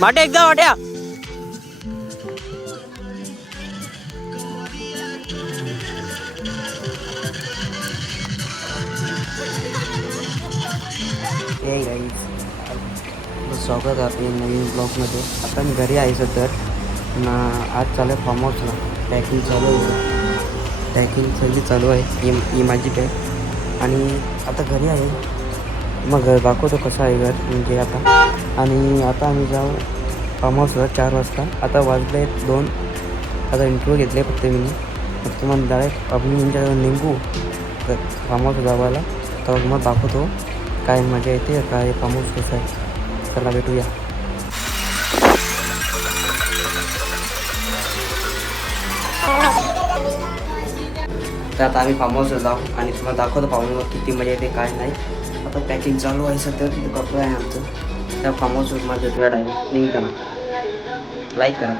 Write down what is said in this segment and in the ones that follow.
माटे एकदा वाट्या स्वागत आहे आपल्या नवीन ब्लॉगमध्ये. आता मी घरी आहे सध्या ना. आज चालू आहे फार्म हाऊसला. पॅकिंग चालू आहे. पॅकिंग सगळी चालू आहे. ही माझी बॅग आणि आता घरी आहे. मग घर दाखवतो कसं आहे घर म्हणजे आता. आणि आता आम्ही जाऊ फार्म हाऊसला 4 वाजता. आता वाजले 2. आता इंटरव्ह्यू घेतले फक्त मी. फक्त मग डायरेक्ट आपण निघू फार्म हाऊस जावायला. तर मग दाखवतो काय मजा येते काय फार्म हाऊस कसं आहे. चला भेटूया. तर आता आम्ही फार्म हाऊसला जाऊ आणि तुम्हाला दाखवतो फार्म हाऊसवर किती मजा येते काय नाही. आता पॅकिंग चालू आहे सध्या. तिथं कपडे आहे आमचं. त्या फार्म हाऊसवर मला भेटूया डायरेक्ट. लिंक करा, लाईक करा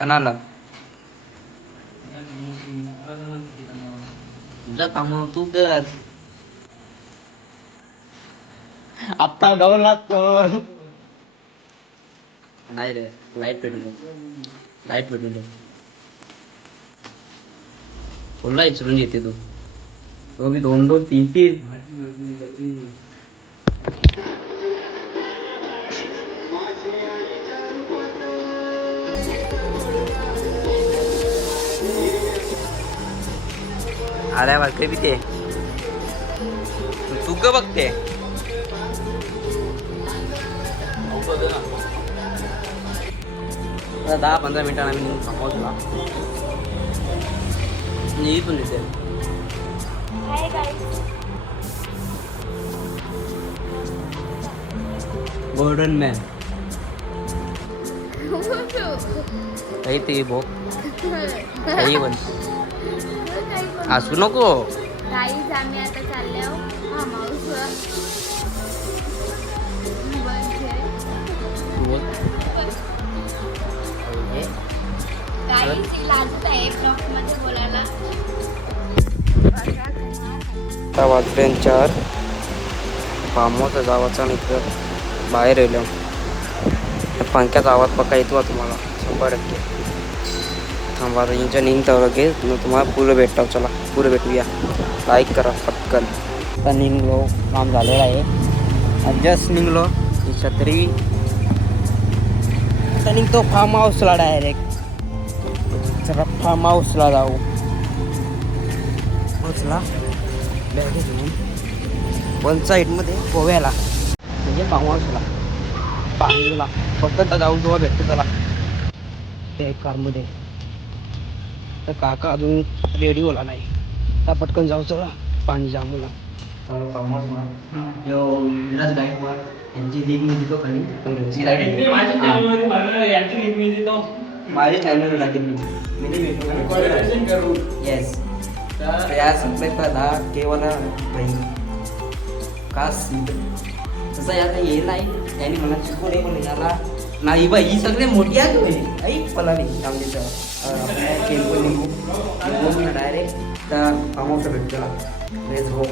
कणाला तुझं काम तू कर. आता डाऊन लागतो. नाही रे लाईट पेटून दे. कोणला इचलून येते तू. तो मी 2 3 आल्या वाटते बी ते तू का बघते. 10-15 मिनिटांना आम्ही थांबवला. इथून येते गोल्डन मॅन काही ते भो काही पण हसू नको. गाईज आम्ही आता चालले फार्म हाऊसवर. गाईज लाजत आहे ब्लॉगमध्ये बोलायला. आता वाजले 4. फार्म हाऊस जावाचा मित्र बाहेर येलो. पंख्याचा आवाज पक्का येतो तुम्हाला 100%. थांबा यांच्या निघता लगेच मग तुम्हाला पुरं भेटतो. चला पुरं भेटूया. लाईक करा पटकन. आता निघलो काम झालेलं आहे. जस्ट निघलो ही छत्री. आता निघतो फार्म हाऊसला डायरेक्ट. चला फार्म हाऊसला जाऊ. पोचला बॅग घेऊन 1 साईडमध्ये गोव्याला म्हणजे फार्म हाऊसला पाणीला फक्त जाऊ जेव्हा भेटतो त्याला त्या कारमध्ये. तर काका अजून रेडी होला नाही. तर पटकन जाऊ. चला पाणी जामूला यांची लिंक मी देतो खाली. माझ्या चॅनल टाकेल येस. या केवळ कास तसं यात हे नाही. त्यांनी मला शिकवू नये पण याला नाही बाई ही सगळे मोठी आहे. ऐक पला नाही आमच्या टेम्पो निघू डायरेक्ट त्या फार्म हाऊसला भेटतो. Let's go.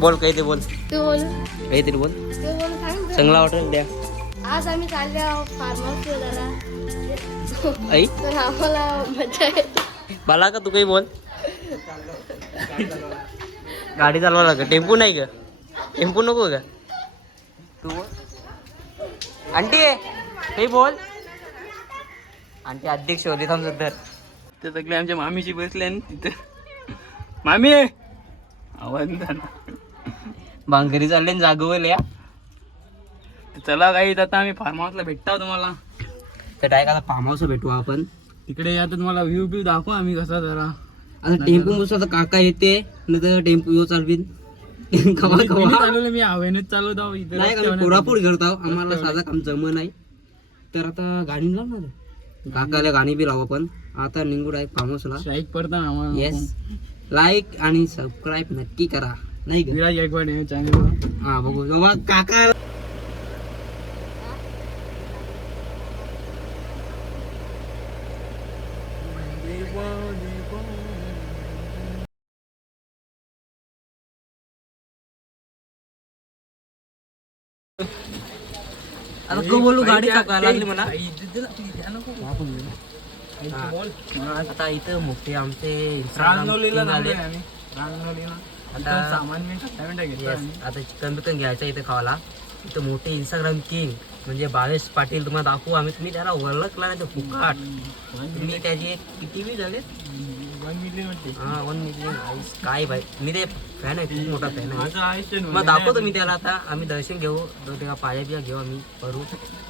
बोल काहीतरी बोल. तू बोल काहीतरी बोल. तू बोल सांग. चांगला वाटेल द्या. आज आम्ही चालले आहोत फार्म हाऊसवर जरा. आई तर आम्हाला मजा येते. मला का तू काही बोल. गाडी चालवा लाग. टेम्पो नाही का. टेम्पो नको का. तू बोल आंटी काही बोल. आंटी अध्यक्ष होते थांब सध्या. ते सगळे आमच्या मामीशी बसले आणि तिथं मामी आवाज बांगरी चालले जागवले या. चला काही आता आम्ही फार्म हाऊसला भेटतो तुम्हाला. तर डायरेक्ट आता फार्म हाऊसला भेटू आपण. तिकडे या तर तुम्हाला व्ह्यू दाखवू आम्ही कसा जरा. आता टेम्पो बसला काका येते नाही तर टेम्पो येऊ चालवीन. चालवलं मी हवेनेच चालवतो इथे. नाही पुरापूर करतो आम्हाला साधा काम जम नाही. तर आता गाणी लावणार काकाला गाणी बी लावू पण. आता निघू डायरेक्ट फार्म हाऊसला. स्ट्राईक पडता. येस लाईक आणि सबस्क्राईब नक्की करा. नाही का हा बघू बाबा काका. आता तो बोलू गाडी चालवायला लागली म्हणा. आता इथं मोठे आमचे आता चिकन बिकन घ्यायचं इथे खावाला. इथं मोठे इंस्टाग्राम किंग म्हणजे भावेश पाटील तुम्हाला दाखवू आम्ही. तुम्ही त्याला ओळखला नाही तर फुकाट. तुम्ही त्याचे किती बी झाले 1 मिलियन काय भाई. मी ते फॅन आहे, खूप मोठा फॅन आहे. मग दाखवतो मी त्याला. आता आम्ही दर्शन घेऊ, तेव्हा पाया बिया घेऊ आम्ही करू.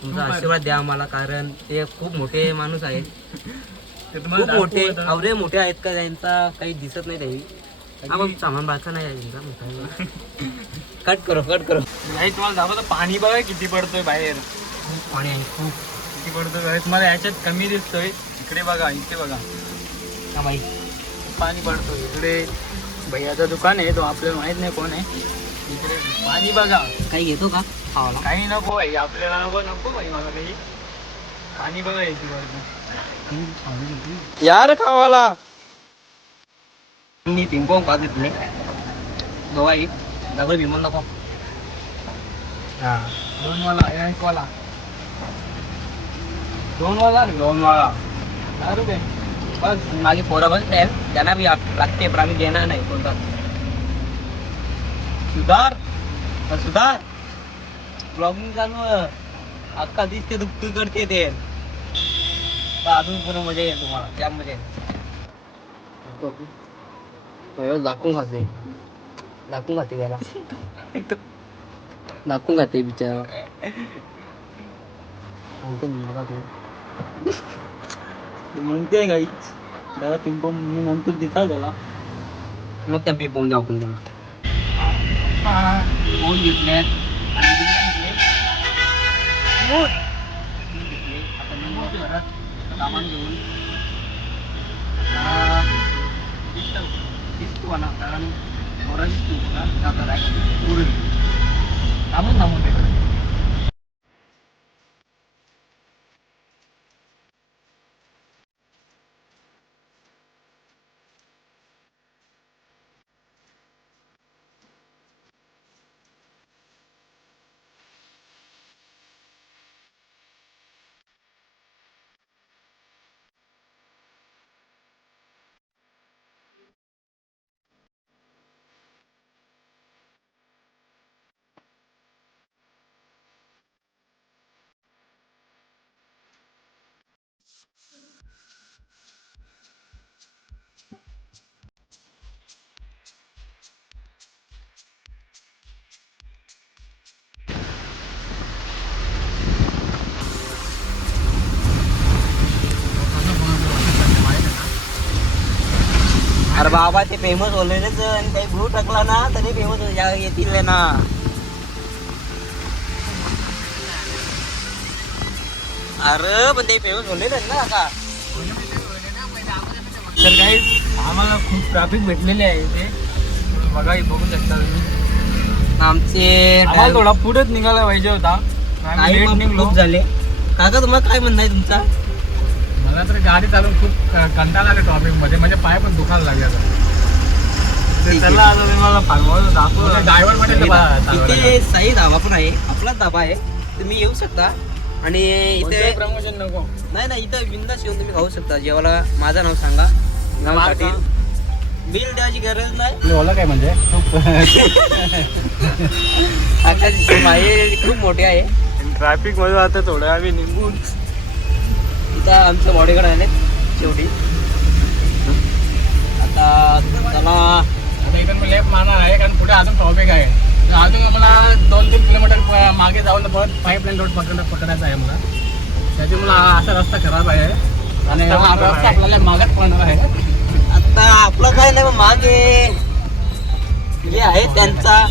तुमचा आशीर्वाद द्या आम्हाला, कारण ते खूप मोठे माणूस आहेत. खूप मोठे आवरे मोठे आहेत का, त्यांचा काही दिसत नाही त्याही. मग सामान बाळका नाही आहे मोठा. कट करो नाही तुम्हाला दाखवतो. पाणी बघा किती पडतोय बाहेर. पाणी आहे खूप. किती पडतोय तुम्हाला याच्यात कमी दिसतोय. इकडे बघा, इथे बघा हा बाई पाणी पडतोय. इकडे भैयाचं दुकान आहे, तो आपल्याला माहित नाही कोण आहे. इकडे पाणी बघा. काही घेतो का खावाला? काही नको भाई, आपल्याला नको भाई मला काही. पाणी बघा इथे यार खावाला. मी पिंपो का घेतले गवाई दगड विमान नको. हा 2 वाला, 1 वाला, 2 वाला, 2 वाला 10 रुपये बस. माझी पोरं बस त्यांना बी लागते, पण आम्ही देणार नाही कोणता. सुधार ब्लॉगिंग चालू अक्का दिसते दुखती करते ते. अजून पूर्ण मजा येईल तुम्हाला त्यामध्ये. दाखवून खाते त्याला. दाखवून खाते बिचारा. म्हणते काही त्याला पिंपो मी म्हणतो दिसा त्याला. मग त्या पेपवून दाखवून द्या. फोन घेतले आता सामान घेऊन दिसतो ना, कारण थोडा दिसतो पुढे थांबून अरे बाबा ते फेमस होलेच आणि काही ब्लू टाकला ना तरी फेमस येतील ना. अरे पण ते फेमस होलेच ना का. तर काही आम्हाला खूप ट्रॅफिक भेटलेले आहे इथे बघा. बघू शकता तुम्ही. आमचे आम्हाला थोडा पुढेच निघायला पाहिजे होता. आम्ही लेट निघलो. खूप झाले. काका तुम्हाला काय म्हणणं आहे तुमचा? मला तर गाडी चालून खूप कंटाळा आला ट्रॉफिक मध्ये. म्हणजे पाय पण दुखायला लागले आता. चला आता तुम्हाला ड्रायव्हर मध्ये इथे साई धाबा पण आहे, आपलाच धाबा आहे. तुम्ही येऊ शकता. आणि इथे प्रमोशन नको. नाही इथं बिंदास येऊन तुम्ही खाऊ शकता. जेवायला माझं नाव सांगा, नावासाठी बिल द्यायची गरज नाही. ओला काय म्हणजे खूप मोठे आहे. ट्रॅफिक मध्ये आता थोडं आम्ही निघून इथं आमचं बॉडीगार्ड आले शेवटी. आता त्याला आता इथून मी लेफ्ट मारणार आहे, कारण पुढे अजून ट्रॉफिक आहे. तर अजून आम्हाला 2-3 किलोमीटर मागे जाऊन परत पाईपलाईन रोड पकडायचा आहे मला. त्याच्यामुळे असा रस्ता खराब आहे आणि हा रस्ता आपल्याला मागत पडणार आहे. आता आपलं काय नाही, मागे जे आहे त्यांचा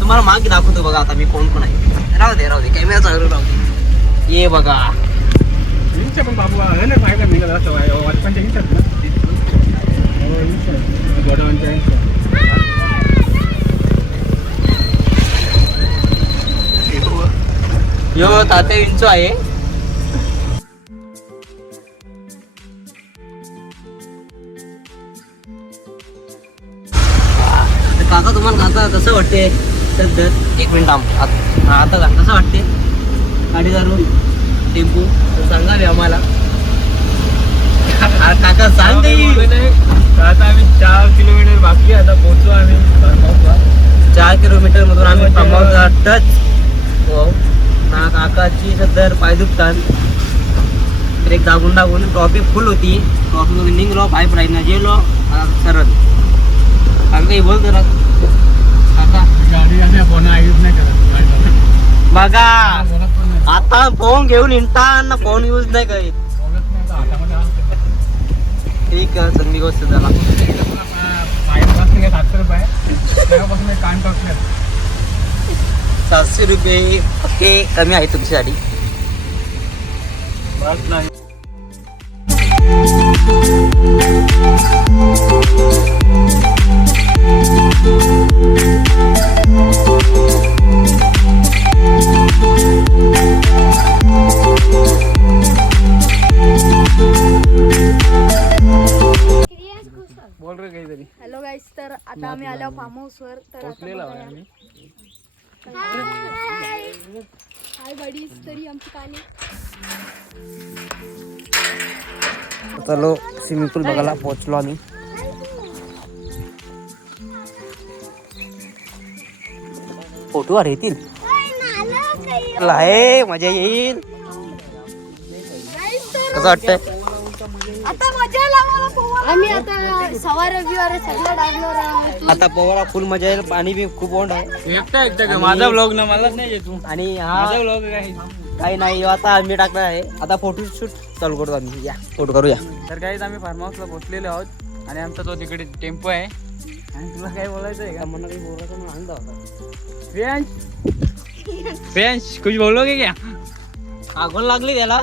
तुम्हाला मागे दाखवतो बघा. आता मी कोण आहे. राहू दे कॅमेरा चालू राहू दे. ये बघा पण बाबू आहे ना पाहिजे निघत असं वाचपांच्या हिंसात ना गोडावांच्या यो ताते विंचू आहे. काका तुम्हाला काका कसं वाटते? 1 मिनिट आता कसं वाटते? गाडीदारून टेम्पो तर सांगावे आम्हाला. काका सांग काही. आता आम्ही 4 किलोमीटर बाकी आहे, आता पोहोचलो आम्ही फार्म हाऊसला. 4 किलोमीटर मधून आम्ही फार्म हाऊसला टच. हो ना काकाची सध्या पाय दुखतात. ब्रेक दाबून दाबून ट्रॉफिक फुल होती. ट्रॉफिक मध्ये निघलो पाईप राहील ना गेलो सरळ. काका काही बोल जरा काका. गाडी आम्ही फोन यूज नाही करत. काय झालं? बघा बोलत पण नाही. आता फोन घेऊन इंटाना फोन यूज नाही करीत. बोलत नाही तर हातामध्ये असते. ठीक आहे चांगली गोष्ट झाला. पासून 700 रुपये तेव्हापासून मी कान टाकले. 700 रुपये पक्के कमी आहे तुमच्यासाठी. बस नाही. बोल रे काहीतरी. हॅलो गाईस, तर आता आम्ही आलो फार्म हाऊस वर. तर पोचलेला आहे आम्ही. हाय बडीज, तरी आमची काली चलो स्विमिंग पूल बघायला पोहोचलो आम्ही. फोटो येतील मजा येईल. कसं वाटतंय? आता मजा लावा. आम्ही आता सवार रविवार सगळं डागलो. आता पोवाला फुल मजा येईल. पाणी बी खूप ओंड आहे. एकटा माझा ब्लॉग ना मलाच नाही येतो. आणि माझा हा ब्लॉग काही नाही आता आम्ही टाकणार आहे. आता फोटो शूट चालू करतो आम्ही. या फोटो करूया. तर काही आम्ही फार्म हाऊसला पोहोचलेलो आहोत आणि आमचा तो तिकडे टेम्पो आहे. आणि तुला काय बोलायचं आहे का? मला काही बोलायचं म्हणून आनंद होता. प्रियांश कुछ बोलोगे क्या? आगोल लागली त्याला.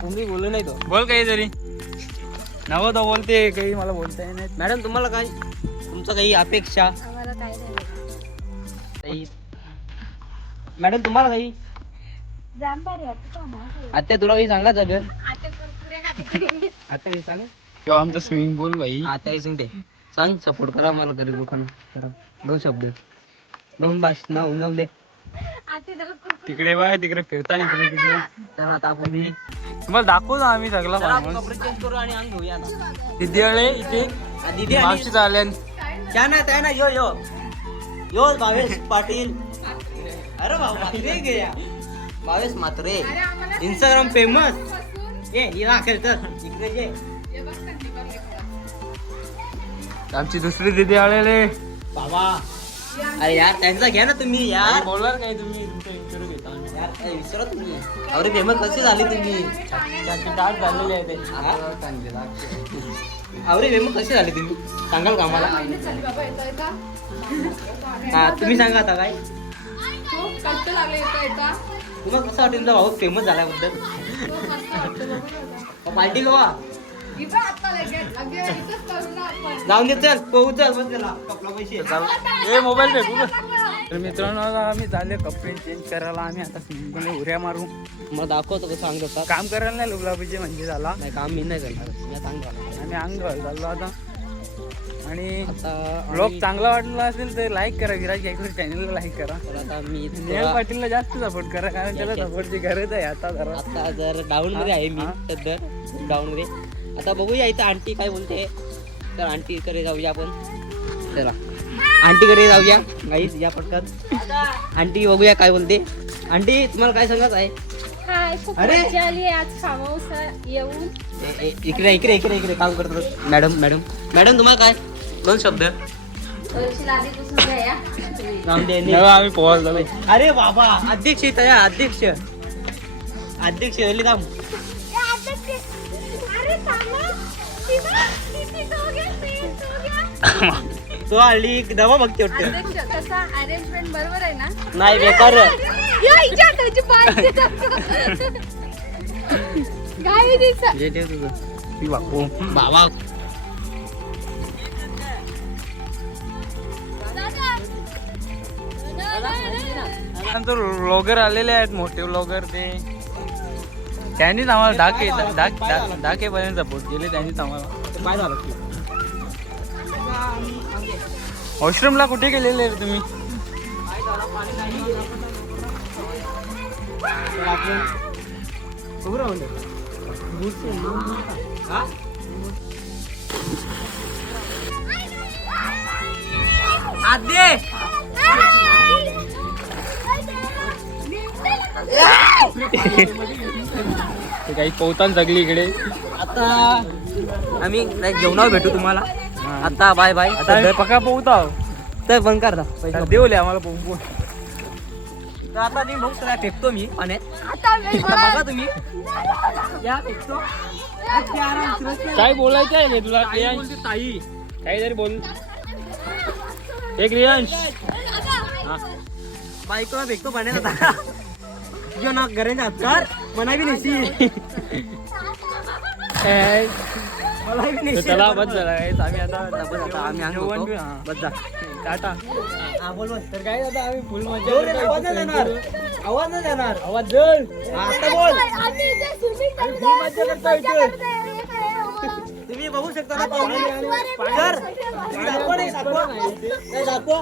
तुम्ही बोलू नाही तो. बोल काही तरी. नवं तो बोलते काही मला बोलता येत नाही. मॅडम तुम्हाला काय तुमचं काही अपेक्षा आम्हाला काय नाही. मॅडम तुम्हाला काही आता तुला काही सांगायचं ग? आता काही सांग. किंवा आमचं स्विमिंग पूल भाई. आता काही सांगते सांग. सपोर्ट करा मला गरीब लोकांना. करा 2 शब्द 2 भाष नाव दे. तिकडे बाय तिकडे फिरताना तिकडे. तर आता आपण तुम्हाला दाखवतो आम्ही सगळा फार्म हाऊस. कपडे चेंज करू आणि अंग घेऊया ना. दिद्याळे इथे दीदी आणि मावशी चालल्या. त्या ना यो यो यो भावेश पाटील. अरे बाबा गया भावेश म्हात्रे इंस्टाग्राम फेमस. ये हिला खेळतात इकडे ये. आमची दुसरी दिदी आलेले बाबा. अरे यार त्यांचा घ्या ना तुम्ही यार. बोलणार काय तुम्ही? तुमचा इंटरव्ह्यू घेता. यार काय विचारा तुम्ही. अरे फेमस कशी झाली तुम्ही? डाग झालेले आहे ते. अरे फेमस कशी झाली तुम्ही सांगाल का आम्हाला? हा तुम्ही सांगा आता काय तुम्हाला कसं वाटेल तुमचा भाऊ फेमस झाल्याबद्दल? पार्टी गोवा जाऊन दे. चल पोहू चल बस त्याला कपडा पैसे. ए मोबाईल भेटू का? तर मित्रांनो आम्ही चालले कपडे चेंज करायला. आम्ही आता स्विमिंग पूल उड्या मारू. मला दाखवतो कसं अंग होता. काम करायला नाही लुगला पाहिजे म्हणजे झाला नाही काम मी नाही करणार. मी आता अंग घालणार. आम्ही अंग घाललो आता. आणि आता ब्लॉग चांगला वाटला असेल तर लाईक करा. विराज गायकवाड चॅनलला लाईक करा. तर आता मी नेहल पाटीलला जास्त सपोर्ट करा कारण त्याला सपोर्टची गरज आहे आता जरा. आता जर डाऊन मध्ये आहे मी सध्या डाऊन मध्ये. आता बघूया इथं आंटी काय बोलते. तर आंटी कडे जाऊया आपण. चला आंटी कडे जाऊया गाईस या पटकन. आंटी बघूया काय बोलते. आंटी तुम्हाला काय सांगायचं आहे? हाय, खूप अरे! मजा आली आज फार्म हाऊस येऊन. इकडे इकडे इकडे इकडे काम करतो. मॅडम मॅडम मॅडम तुम्हाला काय 2 शब्द आम्ही पोहायला झालो. अरे बाबा अध्यक्ष इथं या. अध्यक्ष अध्यक्ष वेली थांब. तो हल्ली दवा बघते वाटतं. कसा अरेंजमेंट बरोबर आहे ना? नाही बेकार. बाबा व्लॉगर आलेले आहेत मोठे व्लॉगर. ते त्यांनीच आम्हाला ढाकेपर्यंत सपोर्ट केले. त्यांनीच आम्हाला. काय झालं वॉशरूमला कुठे गेलेले रे तुम्ही? तर आपण उभं राहून दे. हा? आदे ते काही पोहतान जगली इकडे. आता आम्ही जेवणावर भेटू तुम्हाला. आता बाय बाय. आता आम्ही पक्का पोहता तर बंद करता देवले आम्हाला पोहून. तर आता मी भाऊ सगळ्या फेकतो मी पाण्यात. आता बघा तुम्ही या फेकतो. काय बोलायचं आहे रे तुला? ताई काहीतरी बोल. एक रियांश बायकोला फेकतो पाण्यात आता. जो ना घराच्या हातकार मना बी नशी. मला बी नशी. चला बस झाला आम्ही आता आम्ही अंग जेवण होतो. घेऊ. हा. बस जा. टाटा. हा बोल बोल. तर काय आता आम्ही फुल मजा आवाज नाही जाणार. आवाज नाही जाणार. आवाज जळ. आता बोल. आम्ही इथे swimming आम्ही करतोय. full मजा करतोय इथे. मजा करतोय. हे काय आम्हाला? तुम्ही बघू शकता ना पाहुणे. आनंद सर दाखवा नाही दाखवा नाही दाखवा.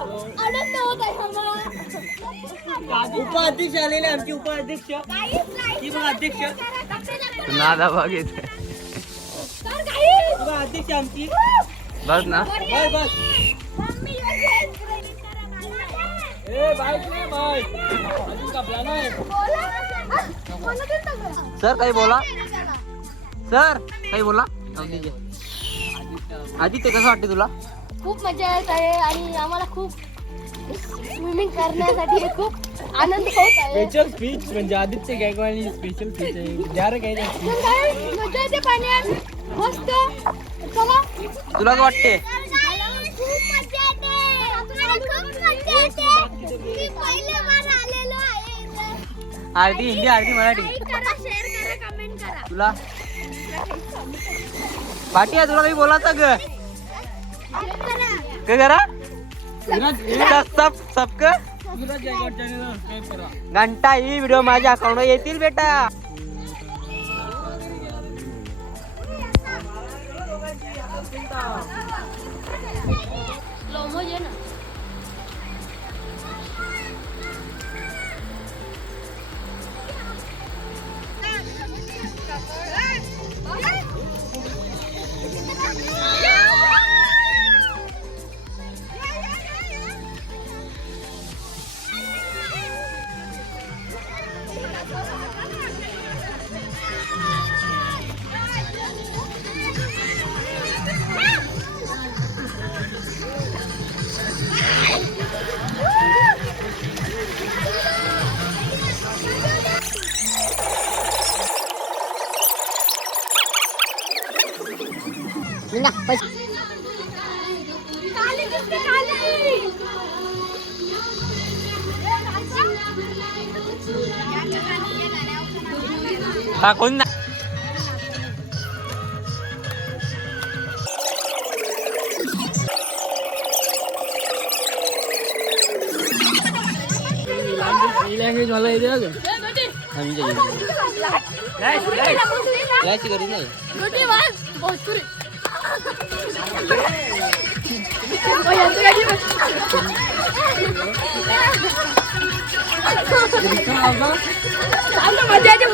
होत आहे आम्हाला. उपाध्यक्ष आलेले आमचे उपाध्यक्ष. ही बघा अध्यक्ष. नादा बघित बघा अध्यक्ष आमची. बस ना. बस बस. ए बाईक नाही बाईक अजून कापला नाही. सर काही बोला. सर काही बोला. आदित्य कसं वाटते तुला? खूप मजा येत आहे आणि आम्हाला खूप स्विमिंग करण्यासाठी खूप आनंद होत आहे. स्पेशल स्पीच म्हणजे आदित्य गायकवाड स्पेशल स्पीच आहे. जा रे काय पण काय मजा येते पाण्यात मस्त. चला तुला काय वाटते? खूप मजा येते. खूप मजा येते. मी पहिल्यांदा आलेलो आहे इथे. आरती हिंदी आरती मराठी. लाईक करा, शेअर करा, कमेंट करा. तुला पाटिया तुला काही बोलायचं ग? काय करा? सब सबक घंटा ही व्हिडिओ माझ्या अकाउंटवर येतील बेटा. लोमो ये ना. टाकून ना. लँग्वेज मला येते अगं. याची गरज नाही. मजा येते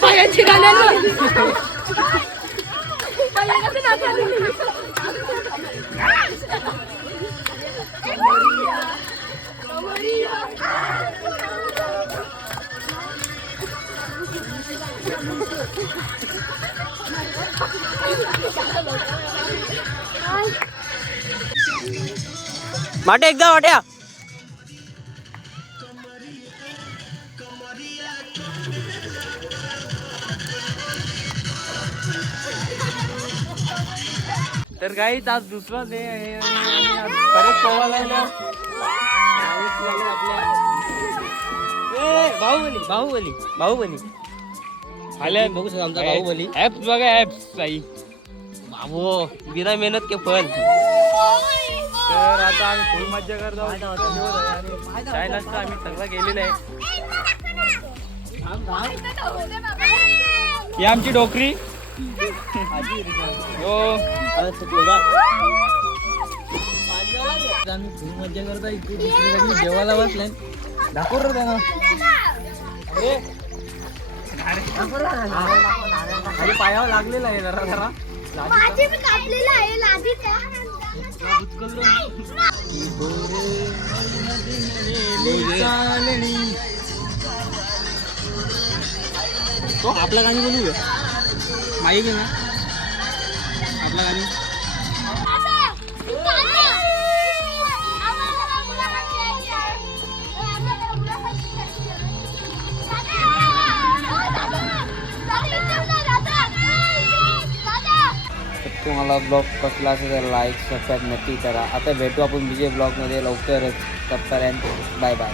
पायाची गाण्याला. माटे एकदा वाट्या. तर काही तास दुसरा डे आहे आणि आम्ही परत पोहायला आलो. बाहुबली बाहुबली बाहुबली आल्या बघू शकता आमचा बाहुबली. ऍप्स बघा ऍप्स ताई. बाबो बिना मेहनत के फल. तर आता आम्ही फुल मज्जा करत आहोत. चाय नाश्ता आम्ही सगळं केलेलं आहे. ही आमची डोकरी. हो आम्ही फुल मज्जा करता. इथे दुसरीकडे जेवायला बसलाय. दाखव रे त्यांना. अरे पायावर लागलेला आहे जरा जरा माझी पण कापलेलं आहे लादीचा. तो आपला गाणी बोलू माहिती ना आपला गाणी तुम्हाला ब्लॉग कसला असेल तर लाईक सबस्क्राईब नक्की करा. आता भेटू आपण विजय ब्लॉगमध्ये लवकरच. तोपर्यंत बाय बाय.